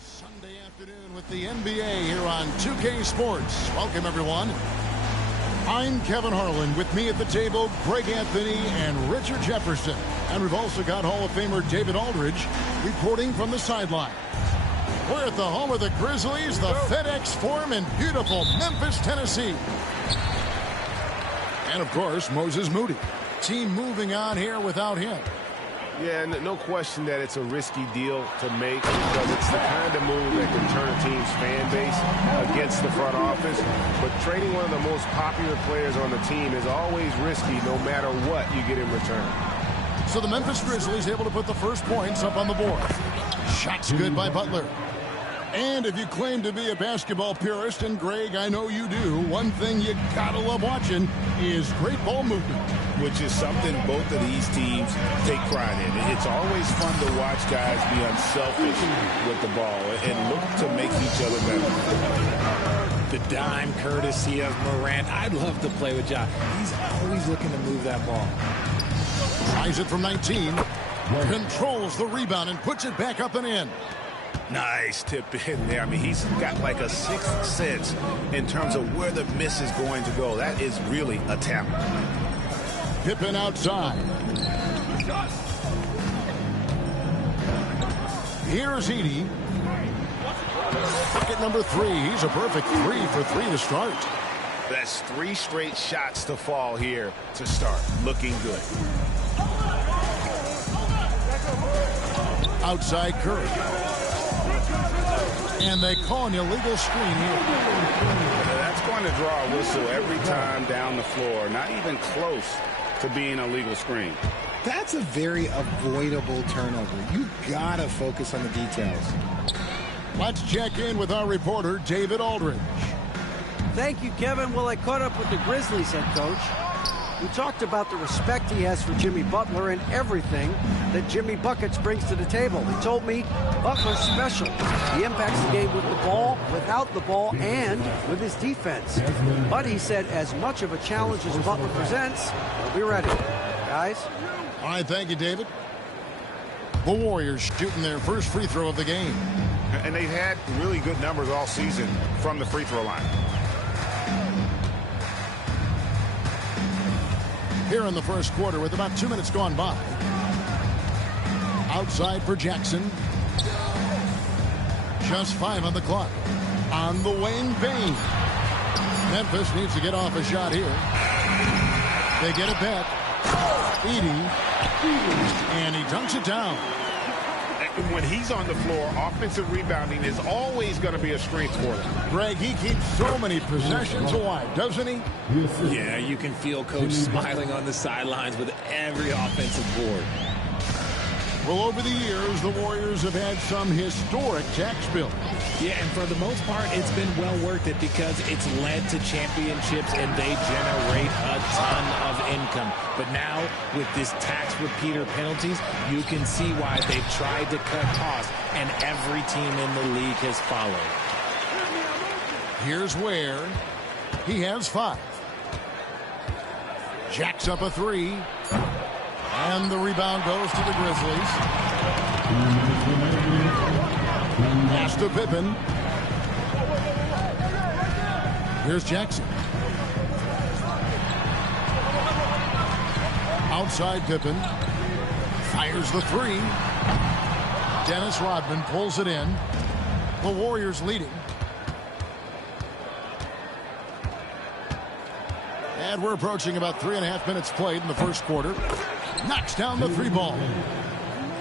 Sunday afternoon with the NBA here on 2K Sports. Welcome, everyone. I'm Kevin Harlan. With me at the table, Greg Anthony and Richard Jefferson. And we've also got Hall of Famer David Aldridge reporting from the sideline. We're at the home of the Grizzlies, the FedEx Forum in beautiful Memphis, Tennessee. And, of course, Moses Moody. Team moving on here without him. Yeah, no question that it's a risky deal to make because it's the kind of move that can turn a team's fan base against the front office. But trading one of the most popular players on the team is always risky no matter what you get in return. So the Memphis Grizzlies able to put the first points up on the board. Shots good by Butler. And if you claim to be a basketball purist, and Greg, I know you do, one thing you gotta love watching is great ball movement. Which is something both of these teams take pride in. It's always fun to watch guys be unselfish with the ball and look to make each other better. The dime courtesy of Morant. I'd love to play with Ja. He's always looking to move that ball. Tries it from 19. Controls the rebound and puts it back up and in. Nice tip in there. I mean, he's got like a sixth sense in terms of where the miss is going to go. That is really a talent. Pippen outside. Here's Edey. Bucket number 3. He's a perfect 3 for 3 to start. That's 3 straight shots to fall here to start. Looking good. Outside Curry. And they call an illegal screen here. That's going to draw a whistle every time down the floor. Not even close to being a legal screen. That's a very avoidable turnover. You gotta focus on the details. Let's check in with our reporter, David Aldridge. Thank you, Kevin. Well, I caught up with the Grizzlies head coach. We talked about the respect he has for Jimmy Butler and everything that Jimmy Buckets brings to the table. He told me Butler's special. He impacts the game with the ball, without the ball, and with his defense. But he said as much of a challenge as Butler presents, he'll be ready. Guys? All right, thank you, David. The Warriors shooting their first free throw of the game. And they've had really good numbers all season from the free throw line. Here in the first quarter with about 2 minutes gone by. Outside for Jackson. Just 5 on the clock. On the wing, Payne. Memphis needs to get off a shot here. They get it back. Edey. And he dunks it down. When he's on the floor, offensive rebounding is always going to be a strength for them. Greg, he keeps so many possessions alive, doesn't he? Yeah, you can feel Coach smiling on the sidelines with every offensive board. Well, over the years, the Warriors have had some historic tax bills. Yeah, and for the most part, it's been well worth it because it's led to championships and they generate a ton of income. But now, with this tax repeater penalties, you can see why they've tried to cut costs, and every team in the league has followed. Here's where he has 5. Jacks up a 3. And the rebound goes to the Grizzlies. Pass to Pippen. Here's Jackson. Outside Pippen. Fires the three. Dennis Rodman pulls it in. The Warriors leading. And we're approaching about 3.5 minutes played in the first quarter. Knocks down the three ball.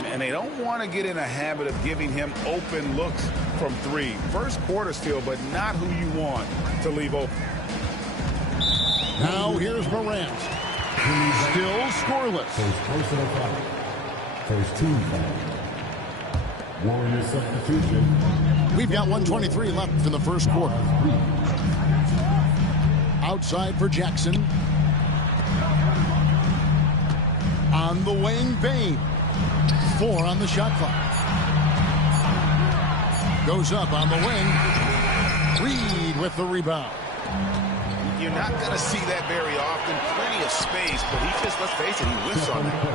And they don't want to get in a habit of giving him open looks from three. First quarter still, but not who you want to leave open. Now here's Morant. Still scoreless. First team foul. Warrior substitution. We've got 1:23 left in the first quarter. Outside for Jackson. On the wing, Bane. 4 on the shot clock. Goes up on the wing. Reed with the rebound. You're not going to see that very often. Plenty of space, but he just, let's face it, he whiffs on that.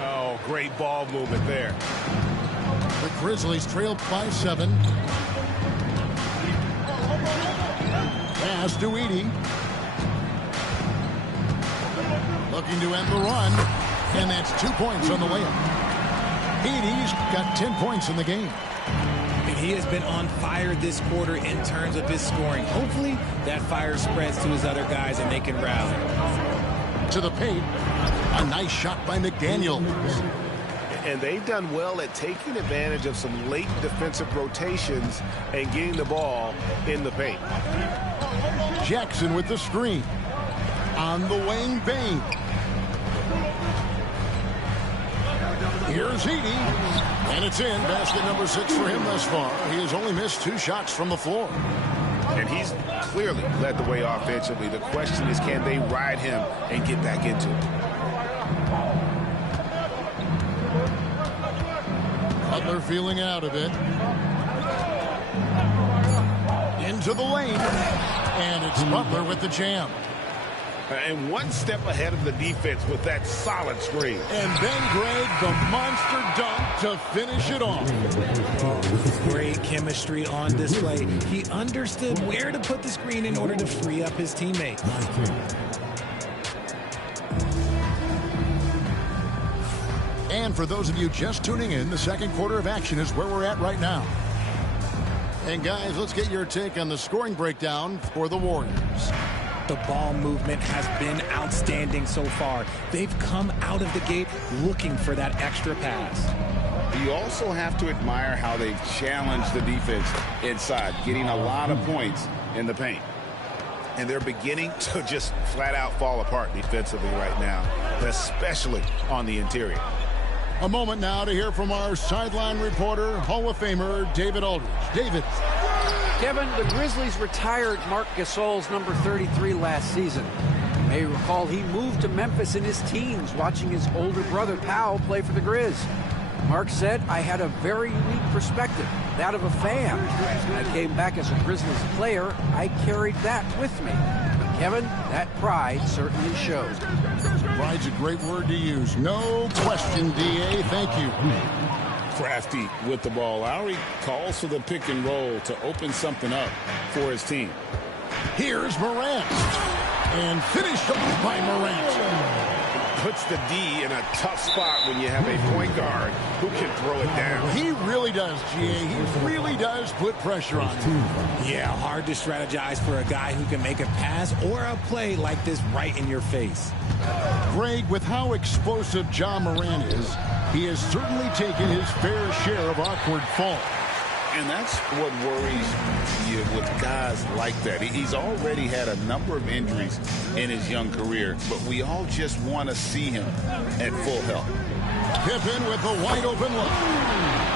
Oh, great ball movement there. The Grizzlies trailed by 7. Pass to Edey. Looking to end the run. And that's 2 points on the layup. Edey's got 10 points in the game. And he has been on fire this quarter in terms of his scoring. Hopefully that fire spreads to his other guys and they can rally. To the paint. A nice shot by McDaniel. And they've done well at taking advantage of some late defensive rotations and getting the ball in the paint. Jackson with the screen. On the wing, Bane. Here's Edey. And it's in. Basket number 6 for him thus far. He has only missed 2 shots from the floor. And he's clearly led the way offensively. The question is, can they ride him and get back into it? Butler feeling out of it. Into the lane. And it's Butler with the jam. And one step ahead of the defense with that solid screen. And then Greg, the monster dunk to finish it off. Great chemistry on display. He understood where to put the screen in order to free up his teammate. And for those of you just tuning in, the second quarter of action is where we're at right now. And guys, let's get your take on the scoring breakdown for the Warriors. The ball movement has been outstanding so far. They've come out of the gate looking for that extra pass. You also have to admire how they've challenged the defense inside, getting a lot of points in the paint. And they're beginning to just flat out fall apart defensively right now, especially on the interior. A moment now to hear from our sideline reporter, Hall of Famer David Aldridge. David. Kevin, the Grizzlies retired Marc Gasol's number 33 last season. You may recall he moved to Memphis in his teens, watching his older brother Powell play for the Grizz. Mark said, I had a very unique perspective, that of a fan. When I came back as a Grizzlies player, I carried that with me. But Kevin, that pride certainly shows. Pride's a great word to use. No question, D.A. Thank you. Crafty with the ball. Lowry calls for the pick and roll to open something up for his team. Here's Morant. And finished off by Morant. Puts the D in a tough spot when you have a point guard who can throw it down. He really does, G.A. He really does put pressure on him. Yeah, hard to strategize for a guy who can make a pass or a play like this right in your face. Greg, with how explosive Ja Morant is, he has certainly taken his fair share of awkward falls. And that's what worries you with guys like that. He's already had a number of injuries in his young career, but we all just want to see him at full health. Pippen with a wide open look.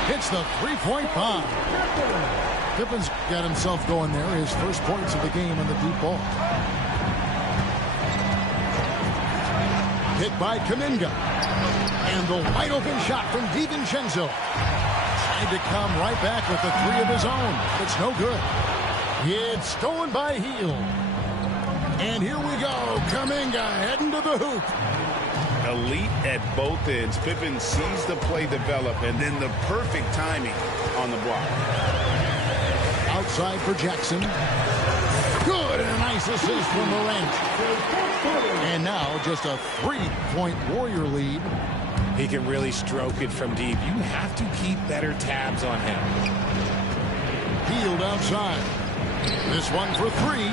Hits the three-point bomb. Pippen's got himself going there. His first points of the game on the deep ball. Hit by Kuminga. And the wide open shot from DiVincenzo. To come right back with the three of his own. It's no good. It's stolen by Hield. And here we go. Kuminga heading to the hoop. Elite at both ends. Pippen sees the play develop, and then the perfect timing on the block. Outside for Jackson. Good, and a Nice assist from Morant. And now just a 3-point Warrior lead. He can really stroke it from deep. You have to keep better tabs on him. Hield outside. This one for three.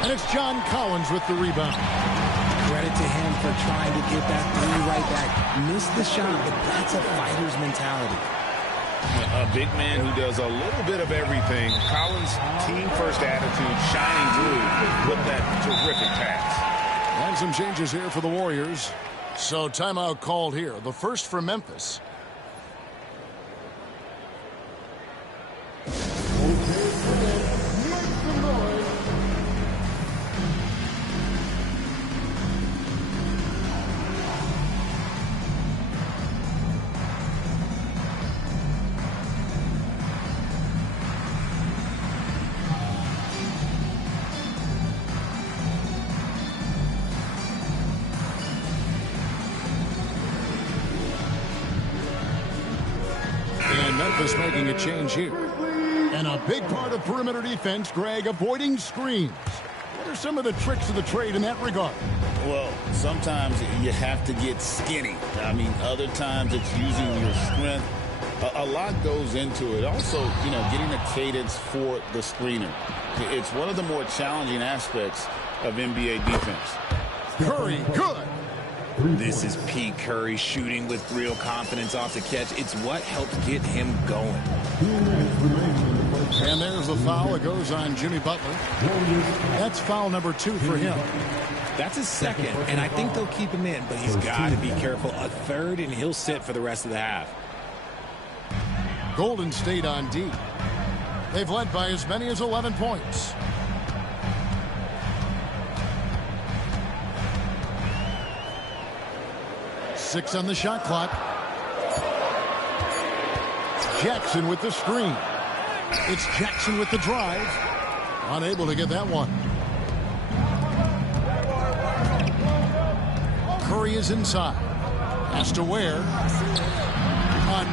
And it's John Collins with the rebound. Credit to him for trying to get that three right back. Missed the shot, but that's a fighter's mentality. A big man who does a little bit of everything. Collins' team-first attitude shining through with that terrific pass. And some changes here for the Warriors. So timeout called here. The first for Memphis. Memphis making a change here. And a big part of perimeter defense, Greg, avoiding screens. What are some of the tricks of the trade in that regard? Well, sometimes you have to get skinny. I mean, other times it's using your strength. A lot goes into it. Also, you know, getting a cadence for the screener. It's one of the more challenging aspects of NBA defense. Curry, good. This is Pete Curry shooting with real confidence off the catch. It's what helps get him going. And there's the foul. It goes on Jimmy Butler. That's foul number 2 for him. That's his second, and I think they'll keep him in, but he's got to be careful. A third, and he'll sit for the rest of the half. Golden State on D. They've led by as many as 11 points. Six on the shot clock. Jackson with the screen. It's Jackson with the drive. Unable to get that one. Curry is inside. Has to wear.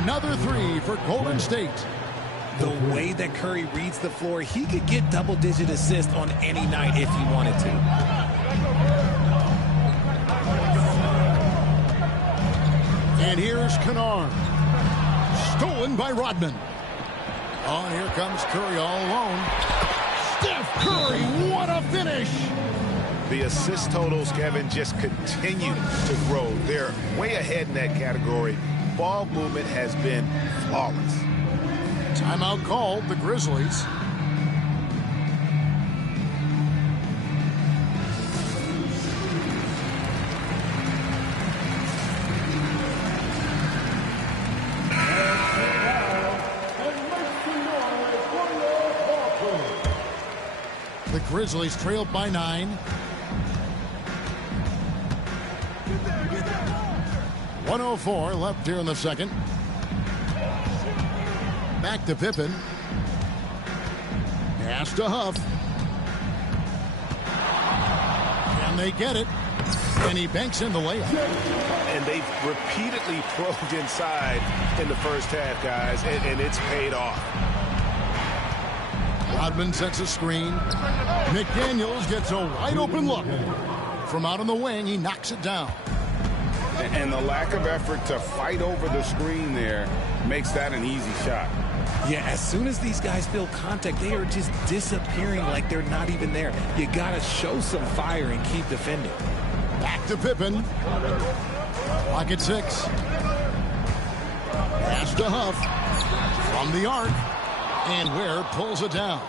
Another three for Golden State. The way that Curry reads the floor, he could get double-digit assists on any night if he wanted to. And here's Kennard. Stolen by Rodman. Oh, and here comes Curry all alone. Steph Curry, what a finish! The assist totals, Kevin, just continue to grow. They're way ahead in that category. Ball movement has been flawless. Timeout called, the Grizzlies. The Grizzlies trailed by 9. 1:04 left here in the second. Back to Pippen. Pass to Huff. And they get it. And he banks in the layup. And they've repeatedly probed inside in the first half, guys, and it's paid off. Rodman sets a screen. McDaniels gets a wide open look. From out on the wing, he knocks it down. And the lack of effort to fight over the screen there makes that an easy shot. Yeah, as soon as these guys feel contact, they are just disappearing like they're not even there. You got to show some fire and keep defending. Back to Pippen. Clock at 6. Pass to Huff. From the arc. And Ware pulls it down.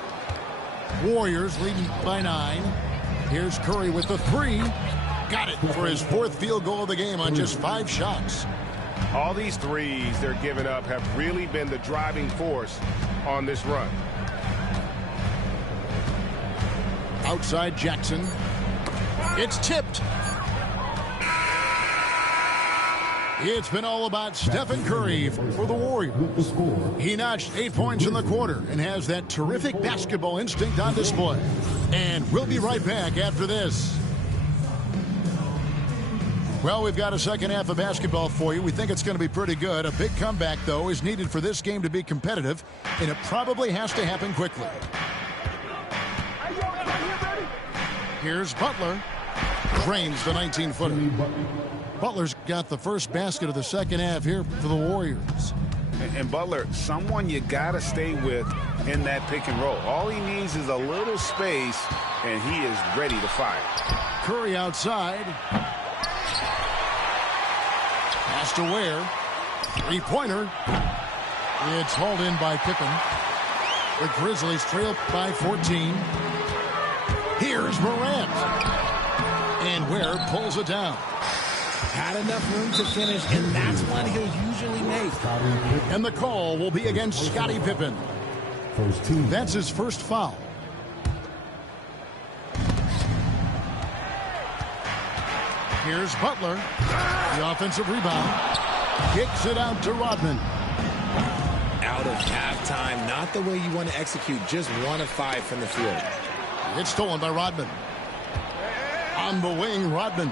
Warriors leading by 9. Here's Curry with the 3. Got it for his 4th field goal of the game on just 5 shots. All these threes they're giving up have really been the driving force on this run. Outside Jackson. It's tipped. It's been all about Stephen Curry for the Warriors. He notched 8 points in the quarter and has that terrific basketball instinct on display. And we'll be right back after this. Well, we've got a second half of basketball for you. We think it's going to be pretty good. A big comeback, though, is needed for this game to be competitive, and it probably has to happen quickly. Here's Butler. Drains the 19-footer. Butler's got the first basket of the second half here for the Warriors. And Butler, someone you got to stay with in that pick and roll. All he needs is a little space, and he is ready to fire. Curry outside. Pass to Ware. Three-pointer. It's hauled in by Pippen. The Grizzlies trail by 14. Here's Morant. And Ware pulls it down. Had enough room to finish, and that's one he'll usually make. And the call will be against Scottie Pippen. First team. That's his first foul. Here's Butler. The offensive rebound. Kicks it out to Rodman. Out of halftime, not the way you want to execute, just 1 of 5 from the field. It's stolen by Rodman. On the wing, Rodman.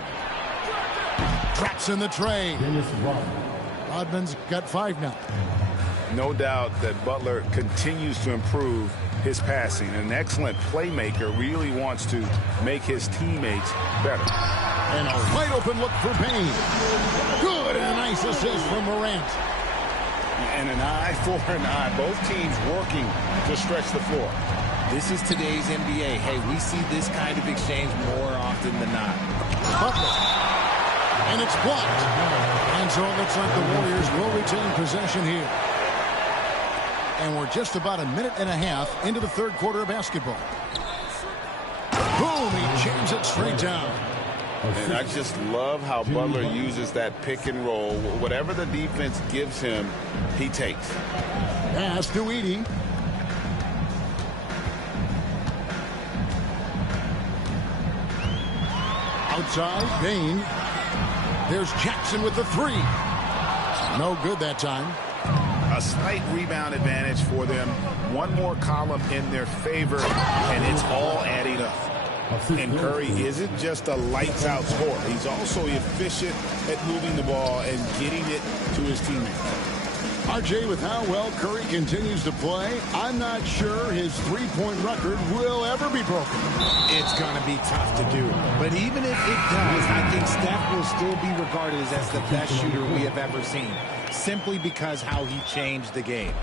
Traps in the tray. Dennis Rodman. Rodman's got 5 now. No doubt that Butler continues to improve his passing. An excellent playmaker, really wants to make his teammates better. And a wide open look for Payne. Good, and a nice assist from Morant. And an eye for an eye. Both teams working to stretch the floor. This is today's NBA. Hey, we see this kind of exchange more often than not. Butler. And it's blocked. And so it looks like the Warriors will retain possession here. And we're just about a minute and a half into the third quarter of basketball. Boom, he jams it straight down. And I just love how Butler uses that pick and roll. Whatever the defense gives him, he takes. Pass to Edey. Outside, Payne. There's Jackson with the 3. No good that time. A slight rebound advantage for them. One more column in their favor, and it's all adding up. And Curry isn't just a lights-out scorer. He's also efficient at moving the ball and getting it to his teammates. RJ, with how well Curry continues to play, I'm not sure his three-point record will ever be broken. It's going to be tough to do. But even if it does, I think Steph will still be regarded as the best shooter we have ever seen, simply because how he changed the game.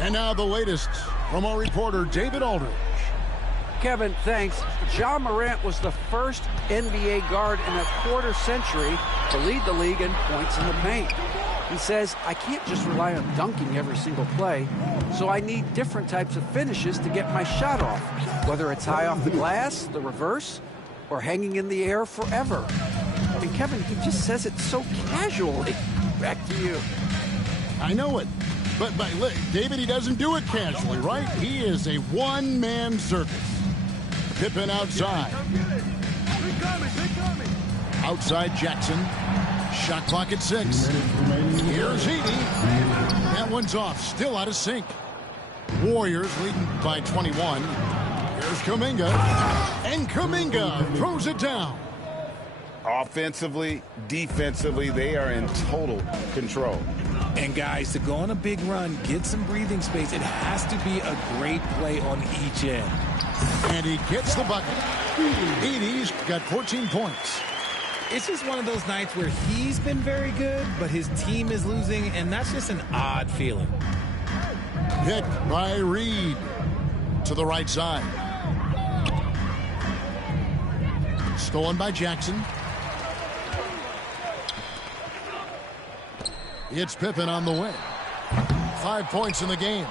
And now the latest from our reporter, David Aldridge. Kevin, thanks. Ja Morant was the first NBA guard in a quarter century to lead the league in points in the paint. He says, I can't just rely on dunking every single play, so I need different types of finishes to get my shot off, whether it's high off the glass, the reverse, or hanging in the air forever. And Kevin, he just says it so casually. Back to you. I know it. But look, David, he doesn't do it casually, right? He is a one-man circus. Pippen outside. Outside Jackson. Shot clock at 6. Here's Edey. That one's off. Still out of sync. Warriors leading by 21. Here's Kuminga. And Kuminga throws it down. Offensively, defensively, they are in total control. And guys, to go on a big run, get some breathing space, it has to be a great play on each end. And he gets the bucket. Edey's got 14 points. It's just one of those nights where he's been very good, but his team is losing, and that's just an odd feeling. Picked by Reed to the right side. Stolen by Jackson. It's Pippen on the wing. 5 points in the game.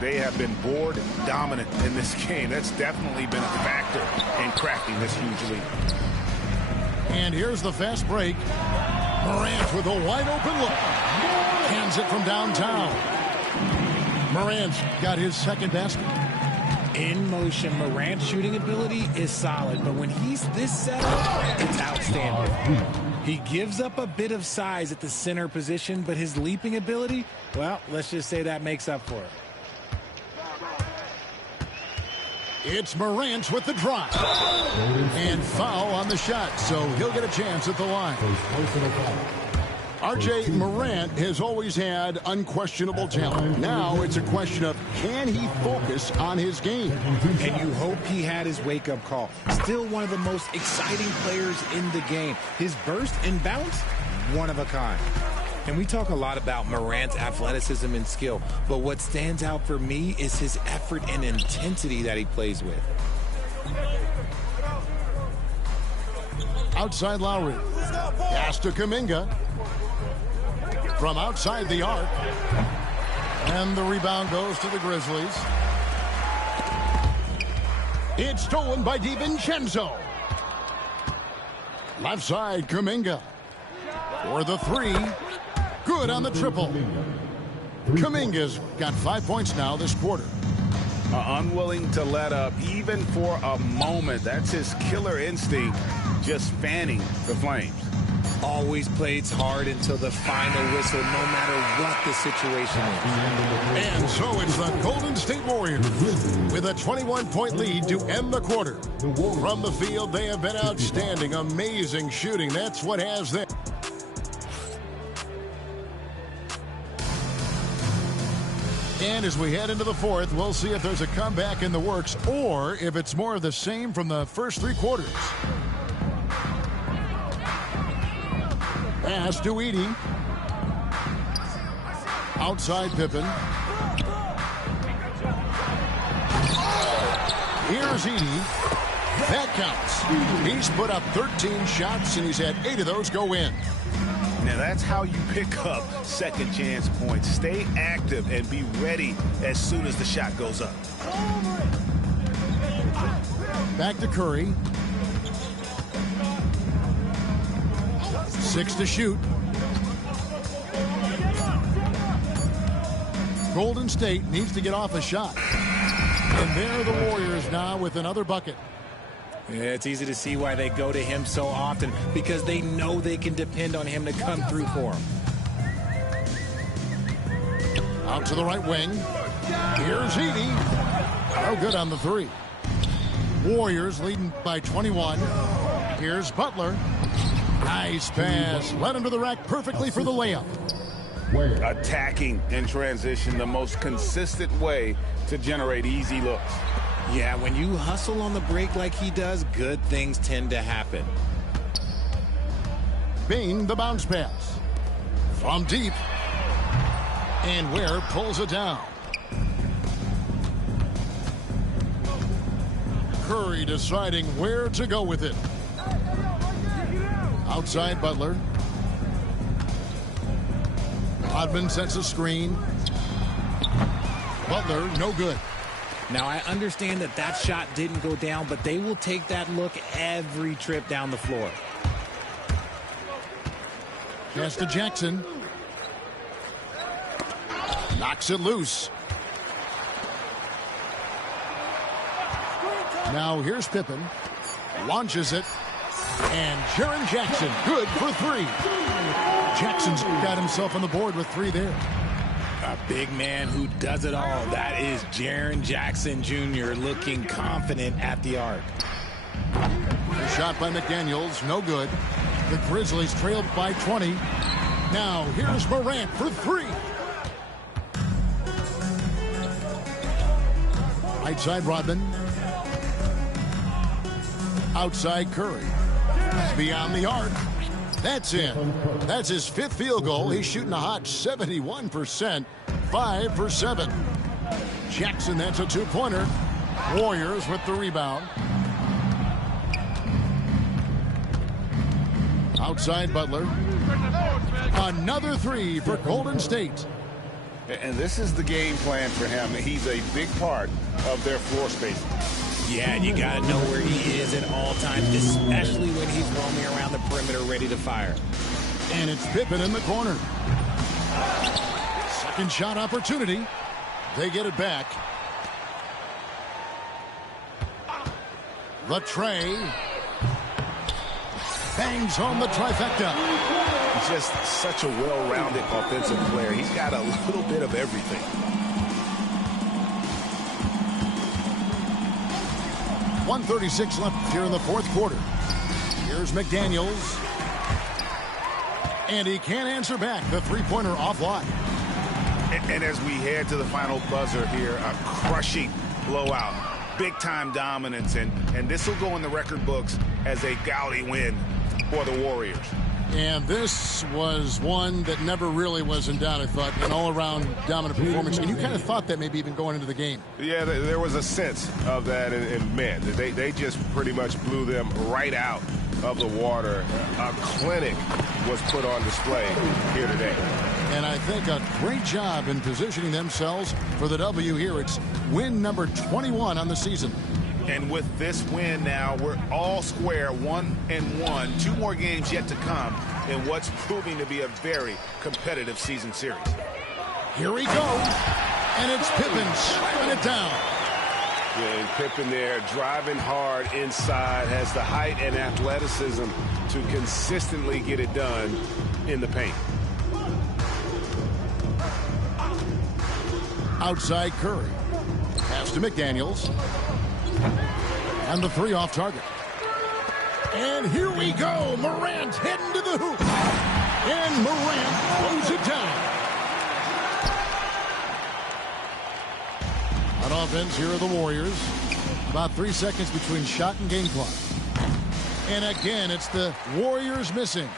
They have been board dominant in this game. That's definitely been a factor in cracking this huge lead. And here's the fast break. Morant with a wide open look. Hands it from downtown. Morant's got his second basket. In motion, Morant's shooting ability is solid, but when he's this set up, it's outstanding. He gives up a bit of size at the center position, but his leaping ability, well, let's just say that makes up for it. It's Morant with the drive. And foul on the shot, so he'll get a chance at the line. R.J. Morant has always had unquestionable talent. Now it's a question of, can he focus on his game? And you hope he had his wake-up call. Still one of the most exciting players in the game. His burst and bounce, one of a kind. And we talk a lot about Morant's athleticism and skill, but what stands out for me is his effort and intensity that he plays with. Outside Lowry. Pass to Kuminga. From outside the arc. And the rebound goes to the Grizzlies. It's stolen by DiVincenzo. Left side, Kuminga. For the three. Good on the triple. Kuminga's got 5 points now this quarter. Unwilling to let up even for a moment. That's his killer instinct, just fanning the flames. Always plays hard until the final whistle, no matter what the situation is. And so it's the Golden State Warriors with a 21-point lead to end the quarter. From the field, they have been outstanding. Amazing shooting. That's what has them. And as we head into the fourth, we'll see if there's a comeback in the works or if it's more of the same from the first three quarters. Pass to Edey. Outside Pippen. Here's Edey. That counts. He's put up 13 shots, and he's had 8 of those go in. Now that's how you pick up second chance points. Stay active and be ready as soon as the shot goes up. Back to Curry. 6 to shoot. Golden State needs to get off a shot. And there are the Warriors now with another bucket. Yeah, it's easy to see why they go to him so often, because they know they can depend on him to come through for them. Out to the right wing. Here's Edey. No good on the three. Warriors leading by 21. Here's Butler. Nice pass. Led him to the rack perfectly for the layup. Attacking in transition, the most consistent way to generate easy looks. Yeah, when you hustle on the break like he does, good things tend to happen. Bing, the bounce pass. From deep. And Ware pulls it down. Curry deciding where to go with it. Outside Butler. Rodman sets a screen. Butler, no good. Now, I understand that that shot didn't go down, but they will take that look every trip down the floor. Pass to Jackson. Knocks it loose. Now here's Pippen. Launches it. And Jaren Jackson, good for 3. Jackson's got himself on the board with 3 there. A big man who does it all. That is Jaren Jackson Jr. looking confident at the arc. The shot by McDaniels, no good. The Grizzlies trailed by 20. Now here's Morant for 3. Right side Rodman. Outside Curry. Beyond the arc. That's in. That's his 5th field goal. He's shooting a hot 71%. 5 for 7. Jackson, that's a 2-pointer. Warriors with the rebound. Outside Butler. Another 3 for Golden State. And this is the game plan for him. He's a big part of their floor spacing. Yeah, and you got to know where he is at all times, especially when he's roaming around the perimeter ready to fire. And it's Pippen in the corner. Second shot opportunity. They get it back. The tray. Bangs home the trifecta. He's just such a well-rounded offensive player. He's got a little bit of everything. 1:36 left here in the 4th quarter. Here's McDaniels. And he can't answer back. The three-pointer offline. And as we head to the final buzzer here, a crushing blowout. Big-time dominance. And this will go in the record books as a gaudy win for the Warriors. And this was one that never really was in doubt, I thought, an all-around dominant performance. And you kind of thought that maybe even going into the game. Yeah, there was a sense of that in men. They just pretty much blew them right out of the water. A clinic was put on display here today. And I think a great job in positioning themselves for the W here. It's win number 21 on the season. And with this win now, we're all square, 1-1. 2 more games yet to come in what's proving to be a very competitive season series. Here we go. And it's Pippen slamming it down. Yeah, and Pippen there driving hard inside, has the height and athleticism to consistently get it done in the paint. Outside Curry. Pass to McDaniels. And the three off target. And here we go. Morant heading to the hoop. And Morant throws it down. On offense, here are the Warriors. About 3 seconds between shot and game clock. And again, it's the Warriors missing.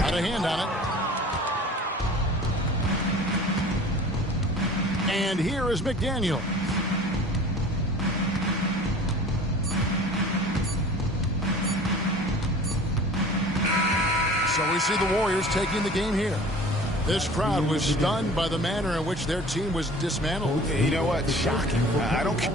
Got a hand on it. And here is McDaniel. So we see the Warriors taking the game here. This crowd was stunned by the manner in which their team was dismantled. You know what? Shocking. I don't care.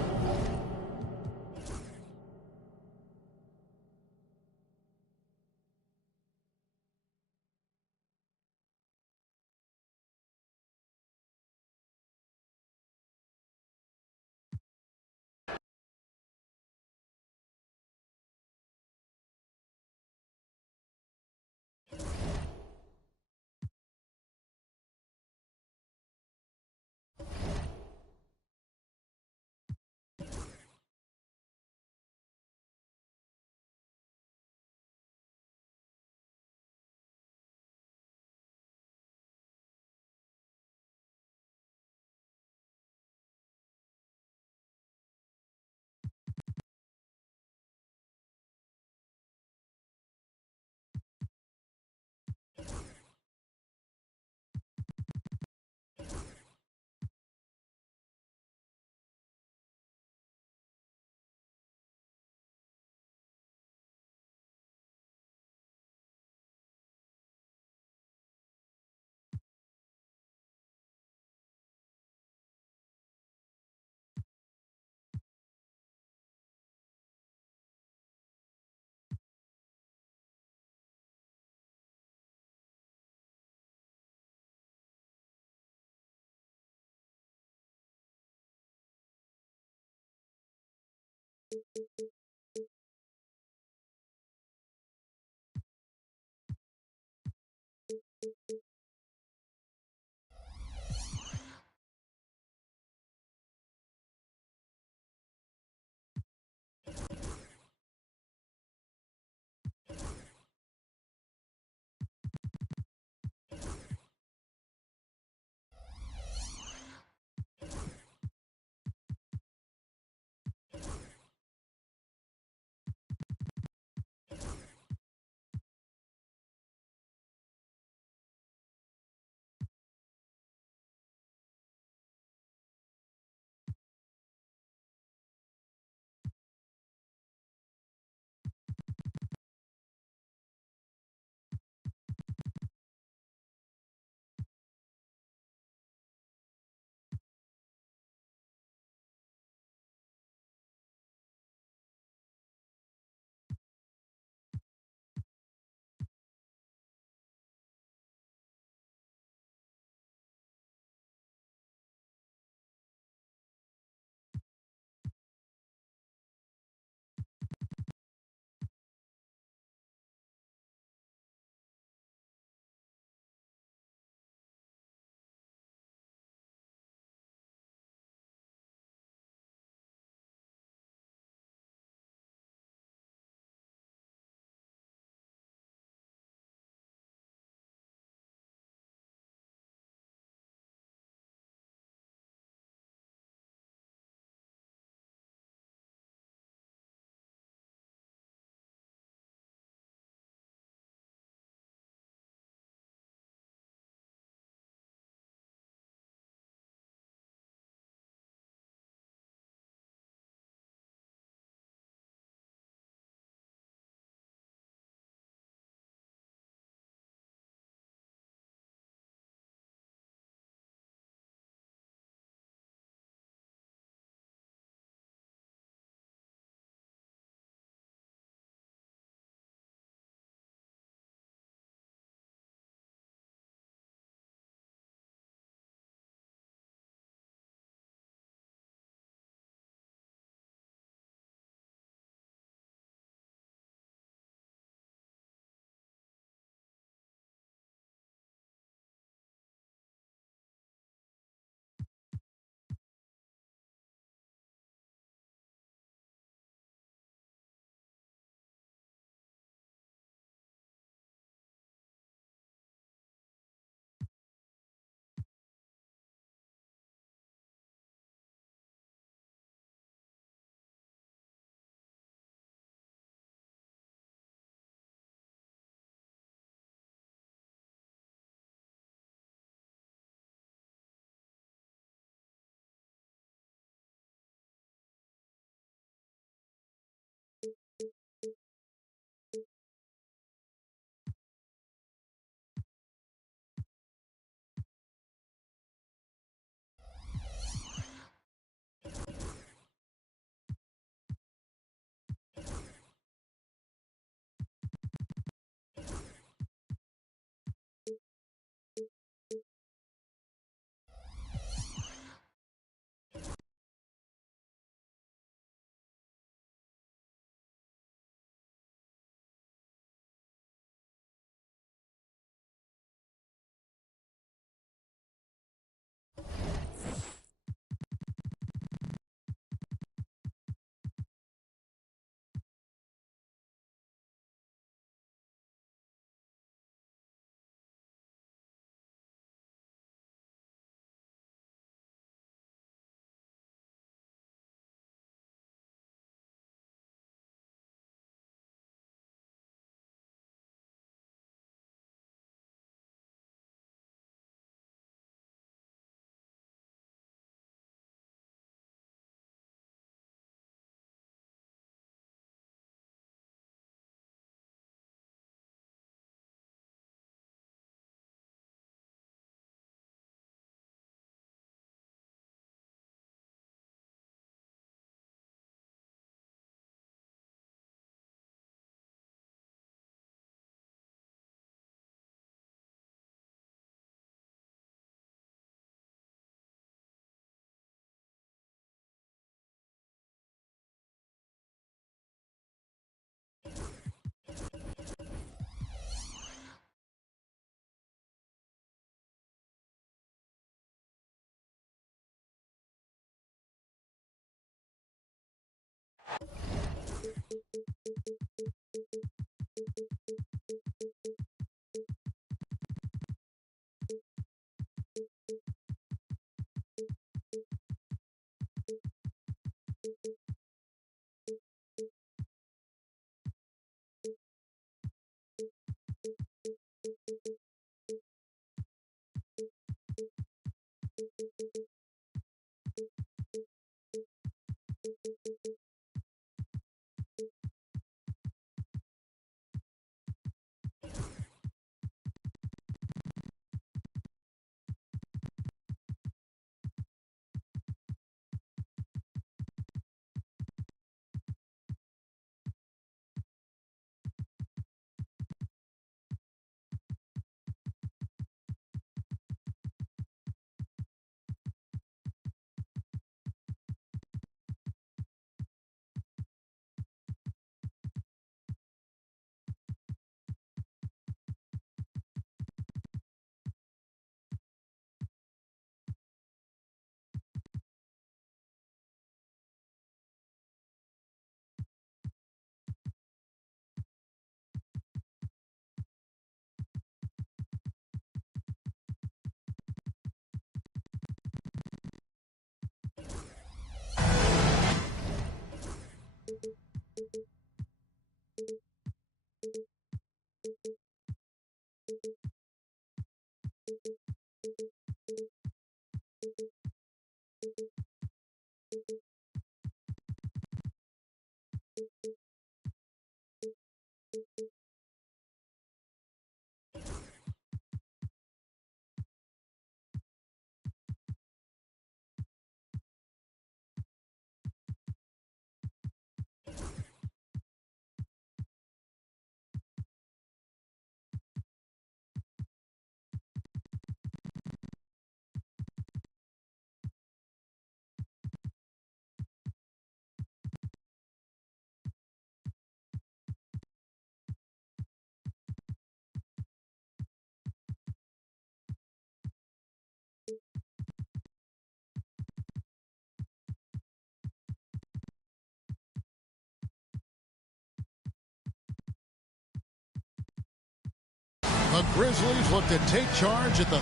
The Grizzlies look to take charge at the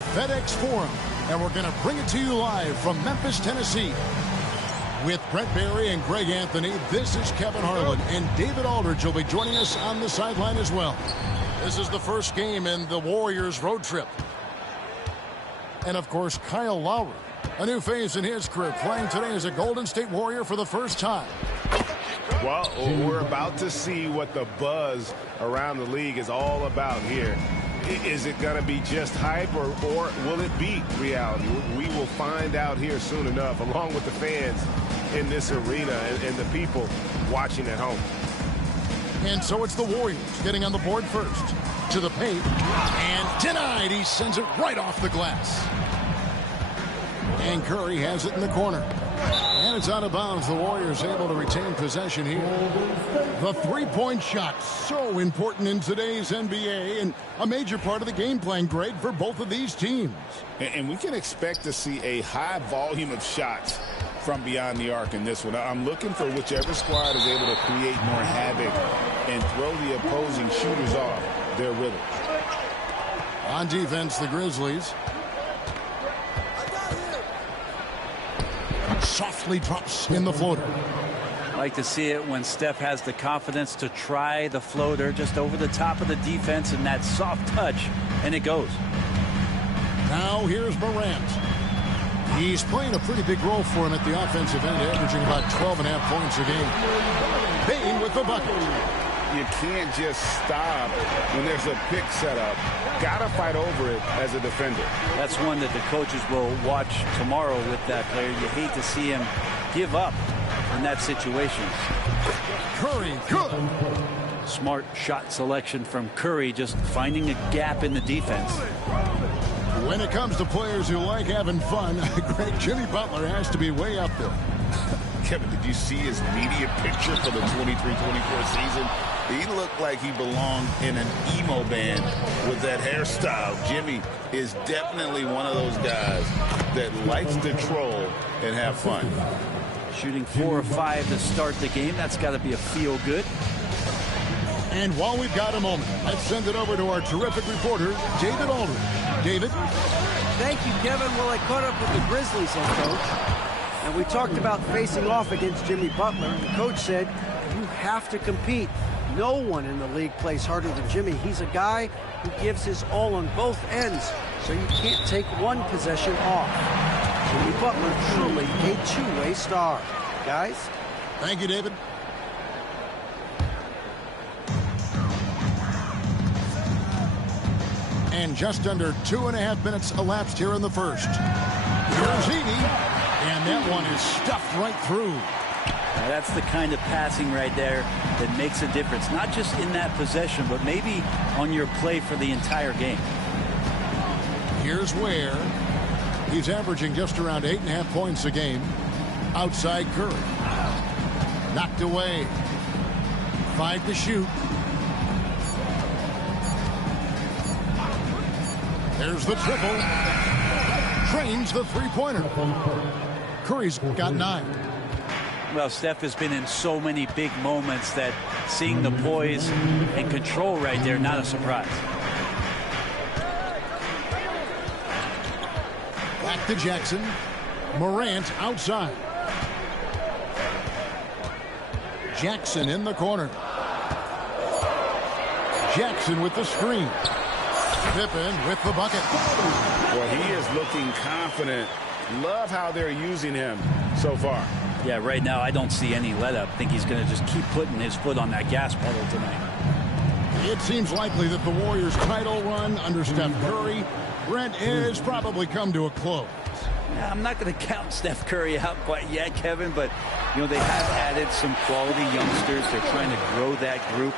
FedEx Forum, and we're going to bring it to you live from Memphis, Tennessee. With Brent Barry and Greg Anthony, this is Kevin Harlan, and David Aldridge will be joining us on the sideline as well. This is the first game in the Warriors road trip. And, of course, Kyle Lowry, a new face in his career, playing today as a Golden State Warrior for the first time. Well, we're about to see what the buzz around the league is all about here. Is it going to be just hype, or will it be reality? We will find out here soon enough, along with the fans in this arena and the people watching at home. And so it's the Warriors getting on the board first. To the paint, and denied. He sends it right off the glass. And Curry has it in the corner. And it's out of bounds. The Warriors able to retain possession here. The three-point shot, so important in today's NBA, and a major part of the game plan, Greg, for both of these teams. And we can expect to see a high volume of shots from beyond the arc in this one. I'm looking for whichever squad is able to create more havoc and throw the opposing shooters off their rhythm. On defense, the Grizzlies. Softly drops in the floater. I like to see it when Steph has the confidence to try the floater just over the top of the defense and that soft touch, and it goes. Now here's Morant. He's playing a pretty big role for him at the offensive end, averaging about 12.5 points a game. Bane with the bucket. You can't just stop when there's a pick set up. Gotta fight over it as a defender. That's one that the coaches will watch tomorrow with that player. You hate to see him give up in that situation. Curry, good. Smart shot selection from Curry, just finding a gap in the defense. When it comes to players who like having fun, Greg, Jimmy Butler has to be way up there. Kevin, did you see his media picture for the 23-24 season? He looked like he belonged in an emo band with that hairstyle. Jimmy is definitely one of those guys that likes to troll and have fun. Shooting 4 of 5 to start the game. That's got to be a feel-good. And while we've got a moment, let's send it over to our terrific reporter, David Aldridge. David? Thank you, Kevin. Well, I caught up with the Grizzlies head coach, and we talked about facing off against Jimmy Butler. And the coach said, you have to compete. No one in the league plays harder than Jimmy. He's a guy who gives his all on both ends, so you can't take one possession off. Jimmy Butler, truly a two-way star. Guys? Thank you, David. And just under 2.5 minutes elapsed here in the first. Here's Edey, and that one is stuffed right through. Now that's the kind of passing right there that makes a difference, not just in that possession, but maybe on your play for the entire game. Here's Ware. He's averaging just around 8.5 points a game. Outside Curry. Knocked away. 5 to shoot. There's the triple. Drains the three-pointer. Curry's got 9. Well, Steph has been in so many big moments that seeing the poise and control right there, not a surprise. Back to Jackson. Morant outside. Jackson in the corner. Jackson with the screen. Pippen with the bucket. Well, he is looking confident. Love how they're using him so far. Yeah, right now I don't see any let-up. I think he's going to just keep putting his foot on that gas pedal tonight. It seems likely that the Warriors' title run under Steph Curry, Brent, has probably come to a close. Yeah, I'm not going to count Steph Curry out quite yet, Kevin, but you know they have added some quality youngsters. They're trying to grow that group.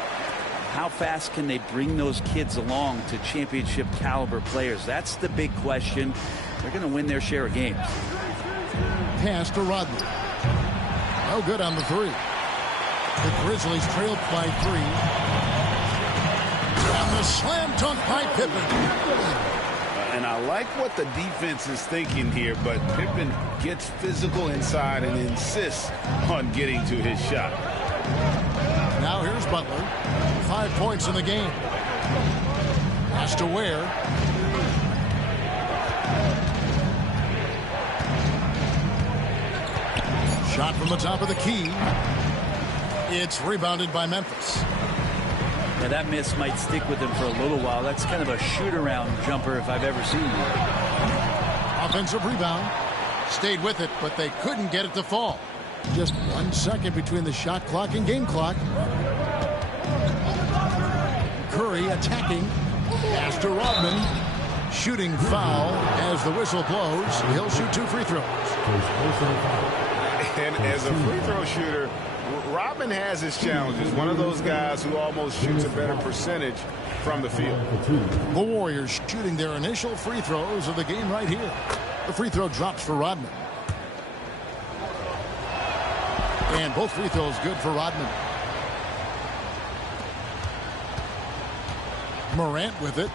How fast can they bring those kids along to championship caliber players? That's the big question. They're going to win their share of games. Pass to Rodney. No good on the three. The Grizzlies trailed by 3. And the slam dunk by Pippen. And I like what the defense is thinking here, but Pippen gets physical inside and insists on getting to his shot. Now here's Butler. 5 points in the game. Has to Ware. Shot from the top of the key. It's rebounded by Memphis. Yeah, that miss might stick with him for a little while. That's kind of a shoot-around jumper if I've ever seen one. Offensive rebound. Stayed with it, but they couldn't get it to fall. Just 1 second between the shot clock and game clock. Curry attacking. Pass to Rodman. Shooting foul as the whistle blows. He'll shoot 2 free throws. And as a free throw shooter, Rodman has his challenges. One of those guys who almost shoots a better percentage from the field. The Warriors shooting their initial free throws of the game right here. The free throw drops for Rodman. And both free throws good for Rodman. Morant with it.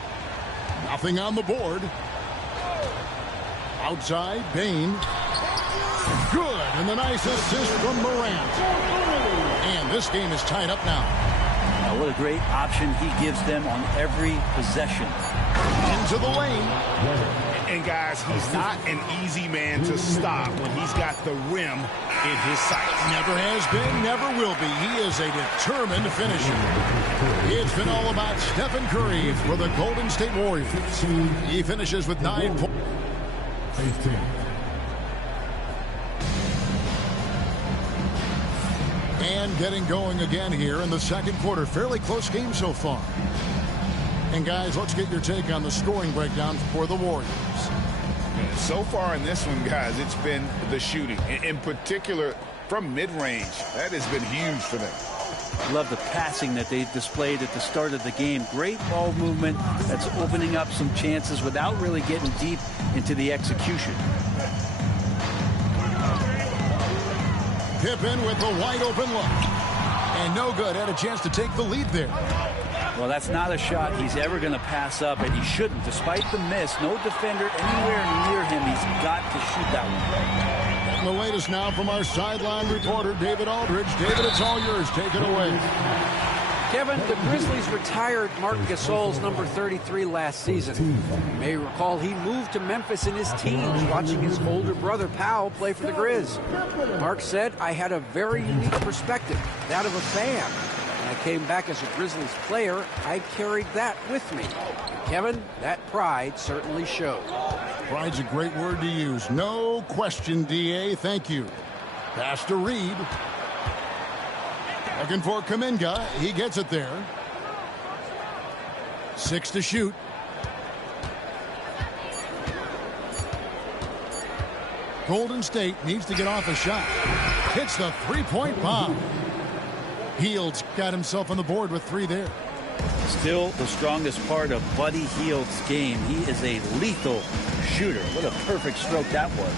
Nothing on the board. Outside, Bane. Good, and the nice assist from Morant. And this game is tied up now. What a great option he gives them on every possession. Into the lane. And guys, he's not an easy man to stop when he's got the rim in his sights. Never has been, never will be. He is a determined finisher. It's been all about Stephen Curry for the Golden State Warriors. He finishes with 9 points. And getting going again here in the second quarter. Fairly close game so far. And guys, let's get your take on the scoring breakdown for the Warriors. So far in this one, guys, it's been the shooting. In particular, from mid-range. That has been huge for them. Love the passing that they displayed at the start of the game. Great ball movement that's opening up some chances without really getting deep into the execution. Pippen with a wide open look. And no good. Had a chance to take the lead there. Well, that's not a shot he's ever going to pass up, and he shouldn't. Despite the miss, no defender anywhere near him. He's got to shoot that one. And the latest now from our sideline reporter, David Aldridge. David, it's all yours. Take it away. Kevin, the Grizzlies retired Marc Gasol's number 33 last season. You may recall he moved to Memphis in his teens, watching his older brother Powell play for the Grizz. Mark said, "I had a very unique perspective, that of a fan. When I came back as a Grizzlies player, I carried that with me." Kevin, that pride certainly showed. Pride's a great word to use. No question, D.A. Thank you. Pass to Reed. Looking for Kuminga. He gets it there. 6 to shoot. Golden State needs to get off a shot. Hits the three-point bomb. Hield's got himself on the board with 3 there. Still the strongest part of Buddy Hield's game. He is a lethal shooter. What a perfect stroke that was.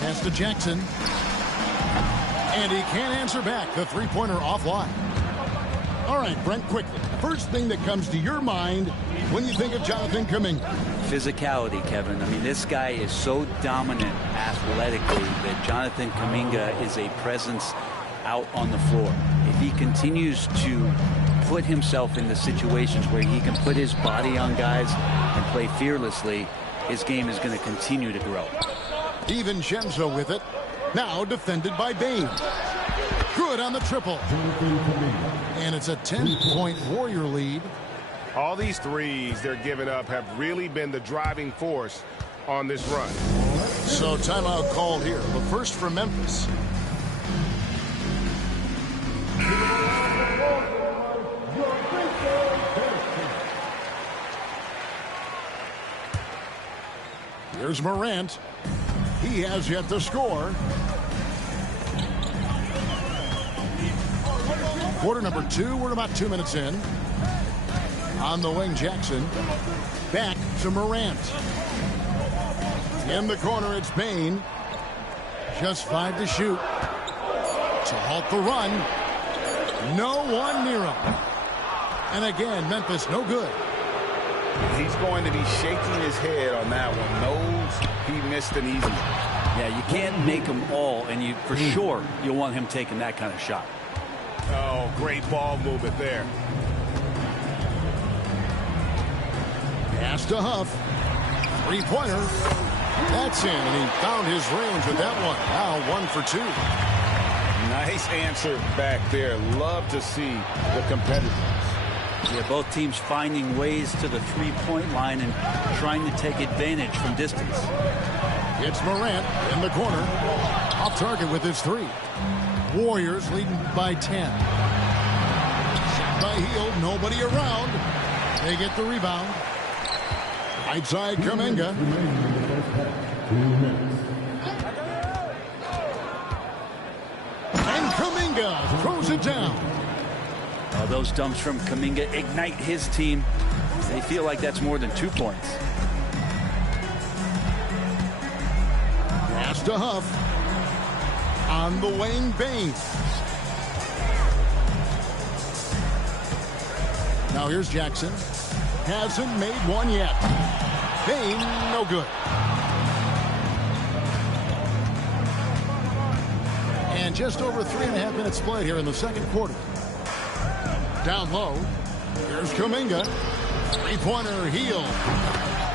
Pass to Jackson. And he can't answer back. The three-pointer offline. All right, Brent, quickly. First thing that comes to your mind when you think of Jonathan Kuminga. Physicality, Kevin. I mean, this guy is so dominant athletically that Jonathan Kuminga is a presence out on the floor. If he continues to put himself into situations where he can put his body on guys and play fearlessly, his game is going to continue to grow. DiVincenzo with it. Now defended by Bane. Good on the triple. And it's a 10-point Warrior lead. All these threes they're giving up have really been the driving force on this run. So timeout called here. The first for Memphis. Here's Morant. He has yet to score. Quarter number 2. We're about 2 minutes in. On the wing, Jackson. Back to Morant. In the corner, it's Bane. Just 5 to shoot. To halt the run. No one near him. And again, Memphis no good. He's going to be shaking his head on that one. Knows he missed an easy one. Yeah, you can't make them all, and you for sure you'll want him taking that kind of shot. Oh, great ball movement there. Pass to Huff. Three-pointer. That's in, and he found his range with that one. Now 1 for 2. Nice answer back there. Love to see the competitiveness. Yeah, both teams finding ways to the three-point line and trying to take advantage from distance. It's Morant in the corner. Off target with his 3. Warriors leading by 10. Shot by Hield. Nobody around. They get the rebound. Right side, Kuminga. And Kuminga throws it down. Oh, those dumps from Kuminga ignite his team. They feel like that's more than 2 points. Pass to Huff. On the wing, Bain. Now here's Jackson. Hasn't made one yet. Bain, no good. And just over 3.5 minutes played here in the second quarter. Down low. Here's Kuminga. Three-pointer, Hield.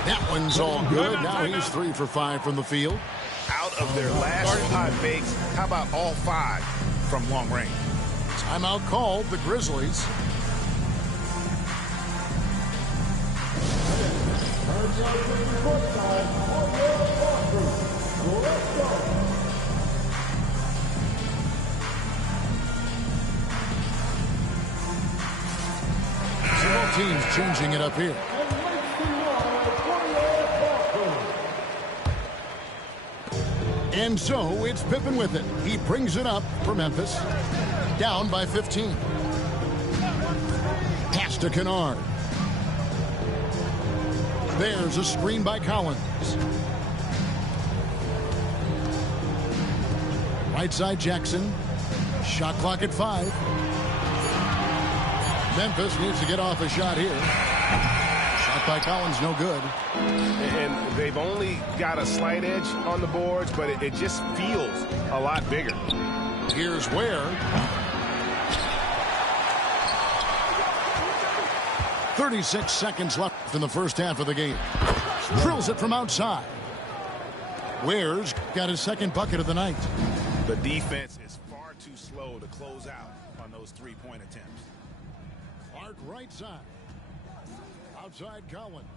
That one's all good. Now he's 3 for 5 from the field. Out of their last 5 makes, how about all 5 from long range? Timeout called, the Grizzlies. Several teams changing it up here. And so it's Pippen with it. He brings it up for Memphis. Down by 15. Pass to Kennard. There's a screen by Collins. Right side Jackson. Shot clock at 5. Memphis needs to get off a shot here. Shot by Collins, no good. And they've only got a slight edge on the boards, but it just feels a lot bigger. Here's Ware. 36 seconds left in the first half of the game. Drills it from outside. Ware's got his second bucket of the night. The defense is far too slow to close out on those 3-point attempts. Clark right side. Outside Collins.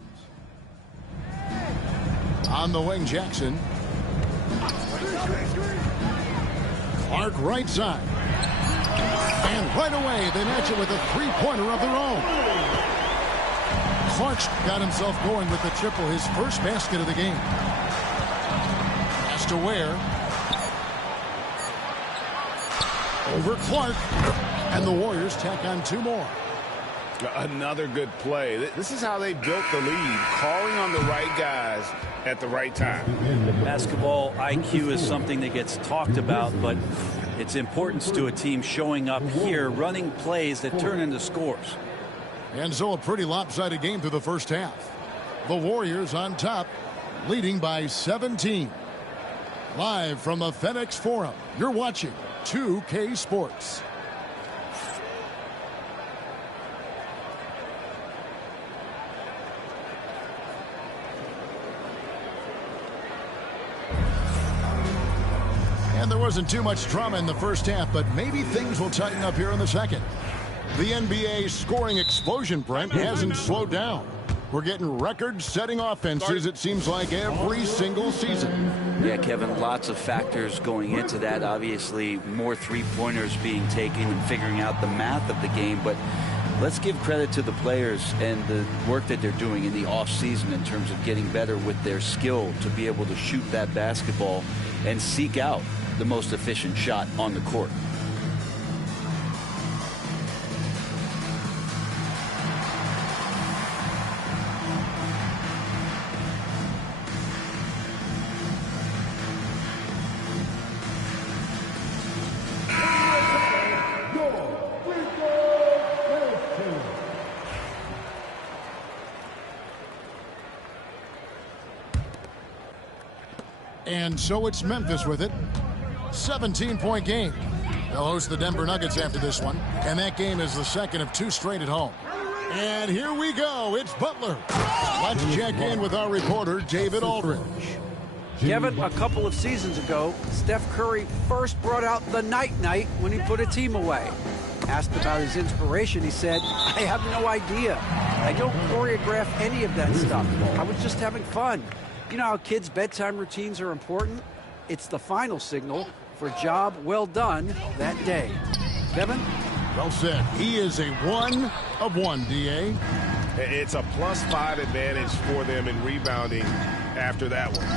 On the wing, Jackson. Clark right side. And right away, they match it with a 3-pointer of their own. Clark's got himself going with the triple, his first basket of the game. Pass to Ware. Over Clark. And the Warriors tack on 2 more. Another good play. This is how they built the lead, calling on the right guys at the right time. Basketball IQ is something that gets talked about, but its importance to a team showing up here, running plays that turn into scores. And so a pretty lopsided game through the first half. The Warriors on top, leading by 17. Live from the FedEx Forum, you're watching 2K Sports. And there wasn't too much drama in the first half, but maybe things will tighten up here in the second. The NBA scoring explosion, Brent, hasn't slowed down. We're getting record-setting offenses, it seems like, every single season. Yeah, Kevin, lots of factors going into that. Obviously, more three-pointers being taken and figuring out the math of the game. But let's give credit to the players and the work that they're doing in the offseason in terms of getting better with their skill to be able to shoot that basketball and seek out the most efficient shot on the court. And so it's Memphis with it. 17-point game. They'll host the Denver Nuggets after this one. And that game is the second of 2 straight at home. And here we go. It's Butler. Let's check in with our reporter, David Aldridge. Kevin, a couple of seasons ago, Steph Curry first brought out the night-night when he put a team away. Asked about his inspiration, he said, I have no idea. I don't choreograph any of that stuff. I was just having fun. You know how kids' bedtime routines are important? It's the final signal for a job well done that day. Kevin? Well said. He is a 1 of 1, D.A. It's a +5 advantage for them in rebounding after that one.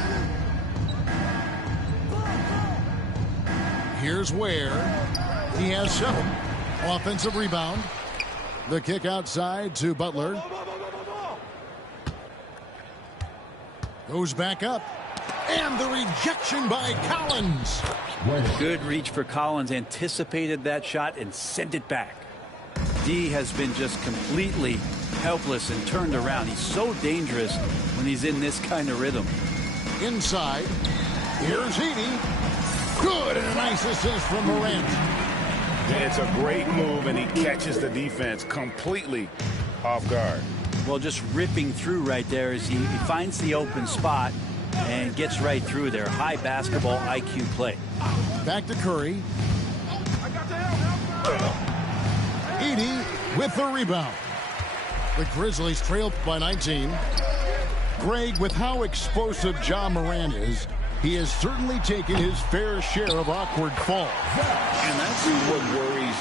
Here's where he has 7. Offensive rebound. The kick outside to Butler. Goes back up. And the rejection by Collins. Good reach for Collins. Anticipated that shot and sent it back. D has been just completely helpless and turned around. He's so dangerous when he's in this kind of rhythm. Inside. Here's Edey. Good, and a nice assist from Morant. It's a great move, and he catches the defense completely off guard. Well, just ripping through right there as he finds the open spot and gets right through there. High basketball IQ play. Back to Curry. Edey with the rebound. The Grizzlies trailed by 19. Greg, with how explosive Ja Morant is, he has certainly taken his fair share of awkward falls. And that's what worries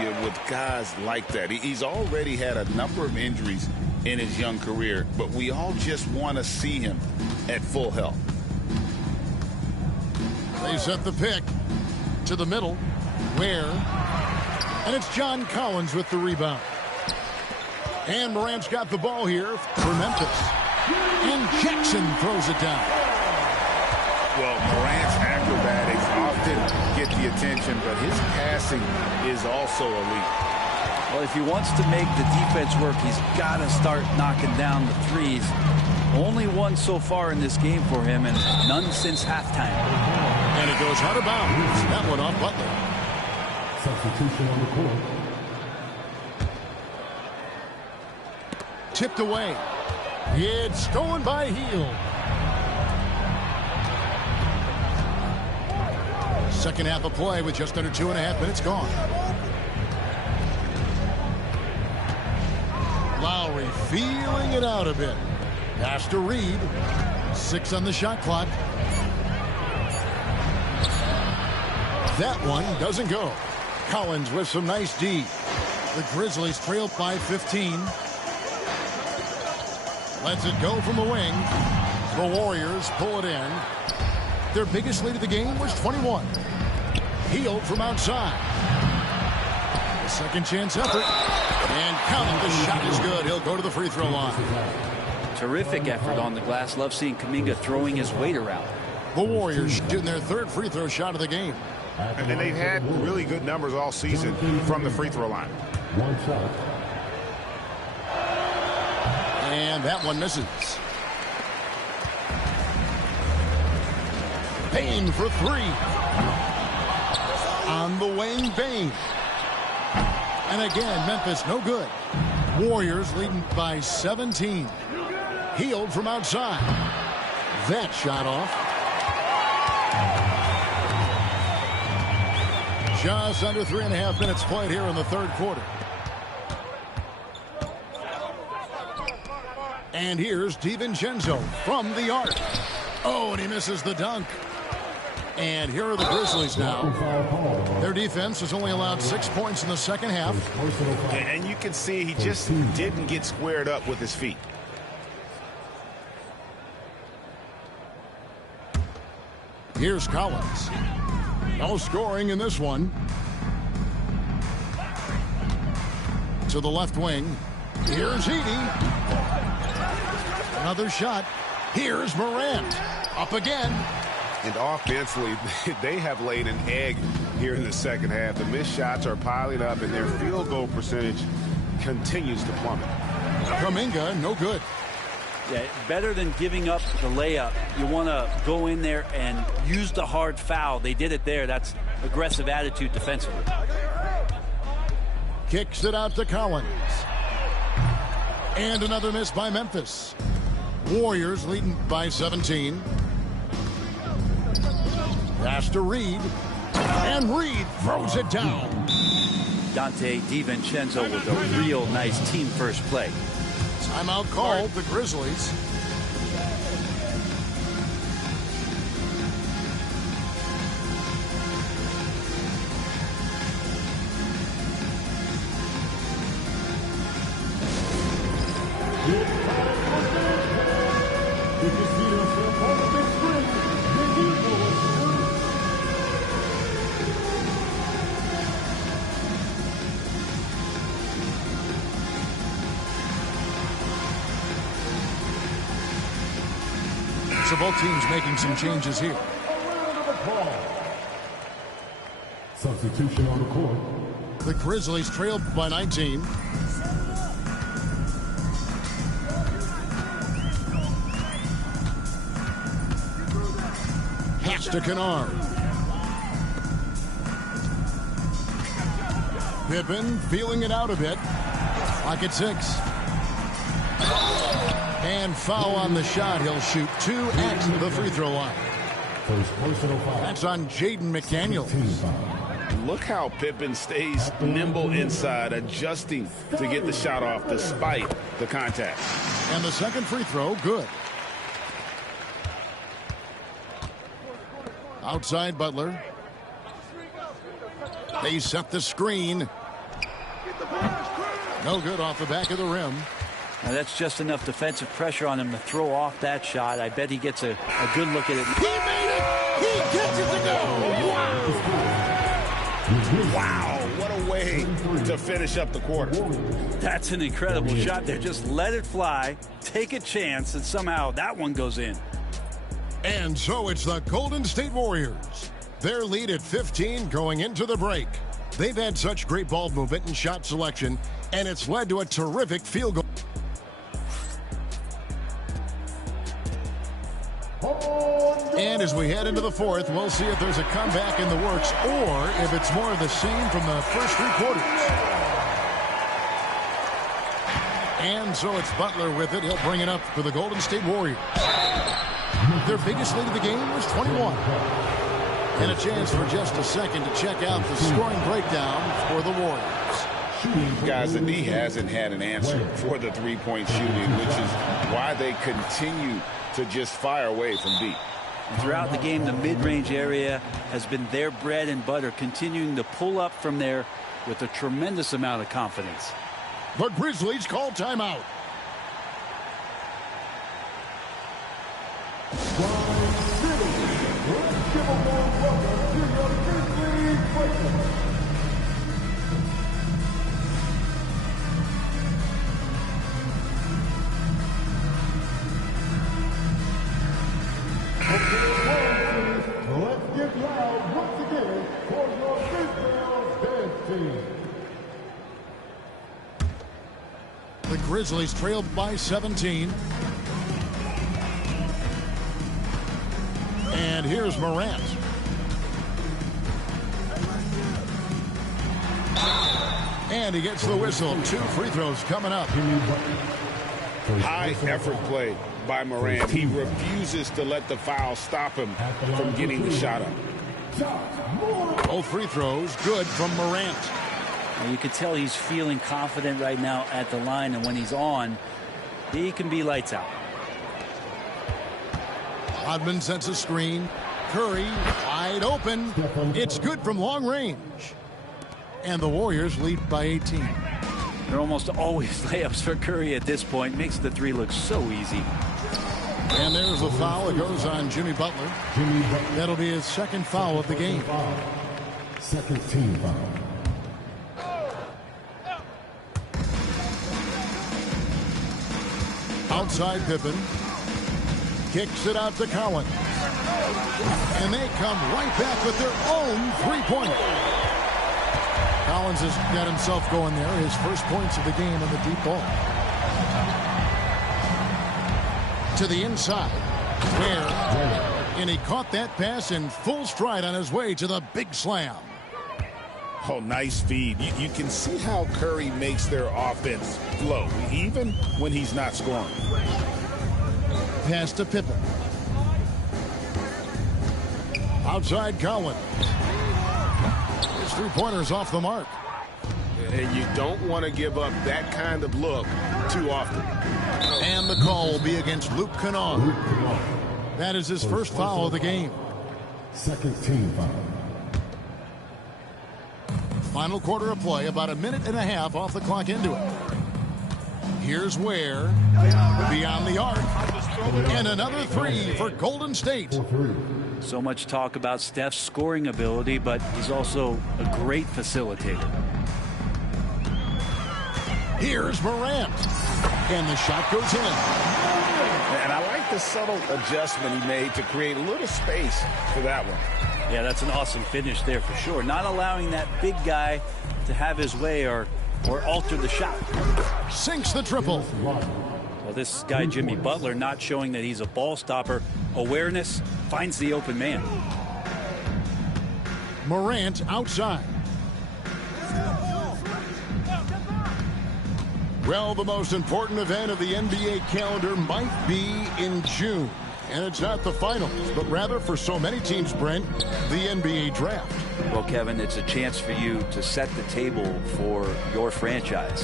you with guys like that. He's already had a number of injuries in his young career, but we all just want to see him at full health. They set the pick to the middle. Where? And it's John Collins with the rebound. And Morant's got the ball here for Memphis. And Jackson throws it down. Well, Morant's acrobatics often get the attention, but his passing is also elite. Well, if he wants to make the defense work, he's got to start knocking down the threes. Only one so far in this game for him, and none since halftime. And it goes out of bounds. That one off Butler. Substitution on the court. Tipped away. It's stolen by Hield. Second half of play with just under 2.5 minutes gone. Lowry feeling it out a bit. Pass to Reed. 6 on the shot clock. That one doesn't go. Collins with some nice D. The Grizzlies trail by 15. Lets it go from the wing. The Warriors pull it in. Their biggest lead of the game was 21. Hield from outside. A second chance effort. And counting, the shot is good. He'll go to the free throw line. Terrific effort on the glass. Love seeing Kuminga throwing his weight around. The Warriors shooting their third free throw shot of the game. And they've had really good numbers all season from the free throw line. One shot. And that one misses. Payne for 3. On the wing, Payne. And again, Memphis no good. Warriors leading by 17. Hield from outside. That shot off. Just under 3.5 minutes played here in the third quarter. And here's DiVincenzo from the arc. Oh, and he misses the dunk. And here are the Grizzlies now. Their defense has only allowed 6 points in the second half. And you can see he just didn't get squared up with his feet. Here's Collins. No scoring in this one. To the left wing. Here's Edey. Another shot. Here's Morant. Up again. And offensively, they have laid an egg here in the second half. The missed shots are piling up, and their field goal percentage continues to plummet. Kuminga, no good. Yeah, better than giving up the layup. You want to go in there and use the hard foul. They did it there. That's aggressive attitude defensively. Kicks it out to Collins. And another miss by Memphis. Warriors leading by 17. Pass to Reed. And Reed throws it down. Dante DiVincenzo with a real nice team first play. Timeout called the Grizzlies. So both teams making some changes here. Substitution on the court. The Grizzlies trailed by 19. Pass to Kennard. Pippen feeling it out a bit. Clock at 6. And foul on the shot. He'll shoot 2 at the free throw line. First personal foul. That's on Jaden McDaniels. Look how Pippen stays nimble inside, adjusting to get the shot off despite the contact. And the second free throw, good. Outside Butler. They set the screen. No good off the back of the rim. Now that's just enough defensive pressure on him to throw off that shot. I bet he gets a good look at it. He made it! He gets it to go! Wow, what a way to finish up the quarter. That's an incredible shot there. Just let it fly, take a chance, and somehow that one goes in. And so it's the Golden State Warriors. Their lead at 15 going into the break. They've had such great ball movement and shot selection, and it's led to a terrific field goal. And as we head into the fourth, we'll see if there's a comeback in the works or if it's more of the same from the first 3 quarters. And so it's Butler with it. He'll bring it up for the Golden State Warriors. Their biggest lead of the game was 21. And a chance for just a second to check out the scoring breakdown for the Warriors. Guys, the D hasn't had an answer for the three-point shooting, which is why they continue to just fire away from deep. Throughout the game, the mid-range area has been their bread and butter, continuing to pull up from there with a tremendous amount of confidence. The Grizzlies call timeout. Let's get loud once again for your Grizzlies dance team. The Grizzlies trailed by 17. And here's Morant. And he gets the whistle. 2 free throws coming up. High effort play by Morant. He refuses to let the foul stop him from getting the shot up. Both free throws good from Morant. And you could tell he's feeling confident right now at the line, and when he's on, he can be lights out. Rodman sets a screen. Curry wide open. It's good from long range. And the Warriors lead by 18. They're almost always layups for Curry at this point. Makes the 3 look so easy. And there's the foul. It goes on Jimmy Butler. That'll be his second foul of the game. Second team foul. Outside Pippen. Kicks it out to Collins. And they come right back with their own three-pointer. Collins has got himself going there. His first points of the game on the deep ball. To the inside. And he caught that pass in full stride on his way to the big slam. Oh, nice feed. You can see how Curry makes their offense flow, even when he's not scoring. Pass to Pippen. Outside Collins. His three-pointer's off the mark. And you don't want to give up that kind of look too often. And the call will be against Luke Kennard. That is his first foul of the game. Second team foul. Final quarter of play, about a minute and a half off the clock into it. Here's Ware, beyond the arc, and another 3 for Golden State. So much talk about Steph's scoring ability, but he's also a great facilitator. Here's Morant, and the shot goes in. And I like the subtle adjustment he made to create a little space for that one. Yeah, that's an awesome finish there for sure. Not allowing that big guy to have his way or alter the shot. Sinks the triple. Well, this guy, Jimmy Butler, not showing that he's a ball stopper. Awareness, finds the open man. Morant outside. Well, the most important event of the NBA calendar might be in June. And it's not the finals, but rather for so many teams, Brent, the NBA draft. Well, Kevin, it's a chance for you to set the table for your franchise.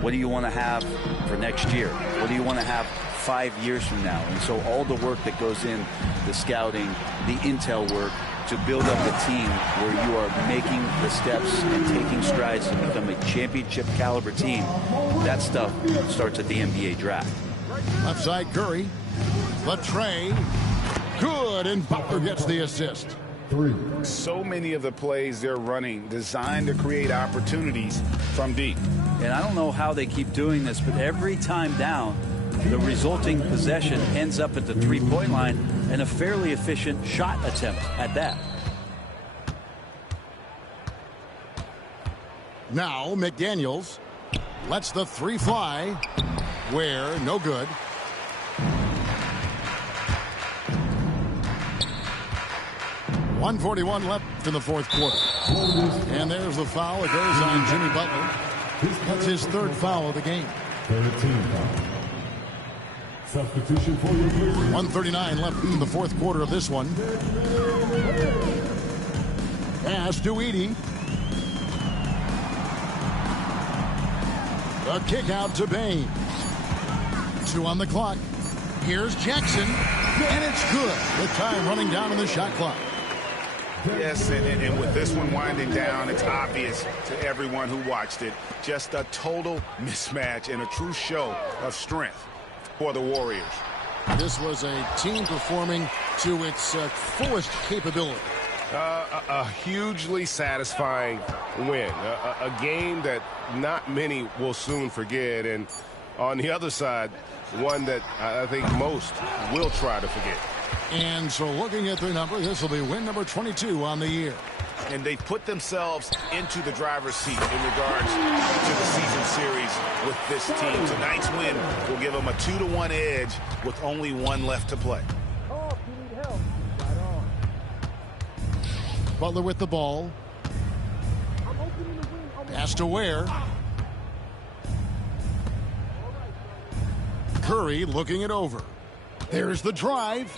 What do you want to have for next year? What do you want to have 5 years from now? And so all the work that goes in, the scouting, the intel work, to build up a team where you are making the steps and taking strides to become a championship caliber team, that stuff starts at the NBA draft. Left side Curry. The tray. Good, and Butler gets the assist. So many of the plays they're running designed to create opportunities from deep. And I don't know how they keep doing this, but every time down, the resulting possession ends up at the three-point line and a fairly efficient shot attempt at that. Now McDaniels lets the three fly. Where, no good. .141 left in the fourth quarter. And there's the foul. It goes on Jimmy Butler. That's his third foul of the game. 13 foul. Substitution for your team. 1:39 left in the fourth quarter of this one. Pass to Edey. A kick out to Baines. 2 on the clock. Here's Jackson. And it's good. The time running down in the shot clock. Yes, and with this one winding down, it's obvious to everyone who watched it. Just a total mismatch and a true show of strength for the Warriors. This was a team performing to its fullest capability. A hugely satisfying win. A game that not many will soon forget. And on the other side, one that I think most will try to forget. And so looking at the number, this will be win number 22 on the year. And they put themselves into the driver's seat in regards to the season series with this team. Tonight's win will give them a 2-1 edge with only one left to play. Butler with the ball. Pass to Ware. Curry looking it over. There's the drive.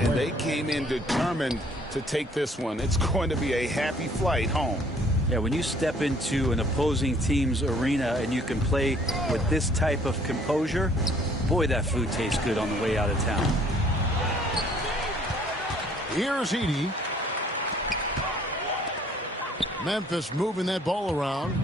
And they came in determined to take this one. It's going to be a happy flight home. Yeah, when you step into an opposing team's arena and you can play with this type of composure, boy, that food tastes good on the way out of town. Here's Edey. Memphis moving that ball around.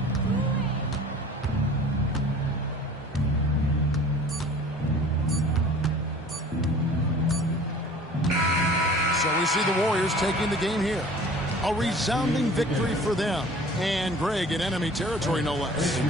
So we see the Warriors taking the game here. A resounding victory for them. And Greg in enemy territory, no less.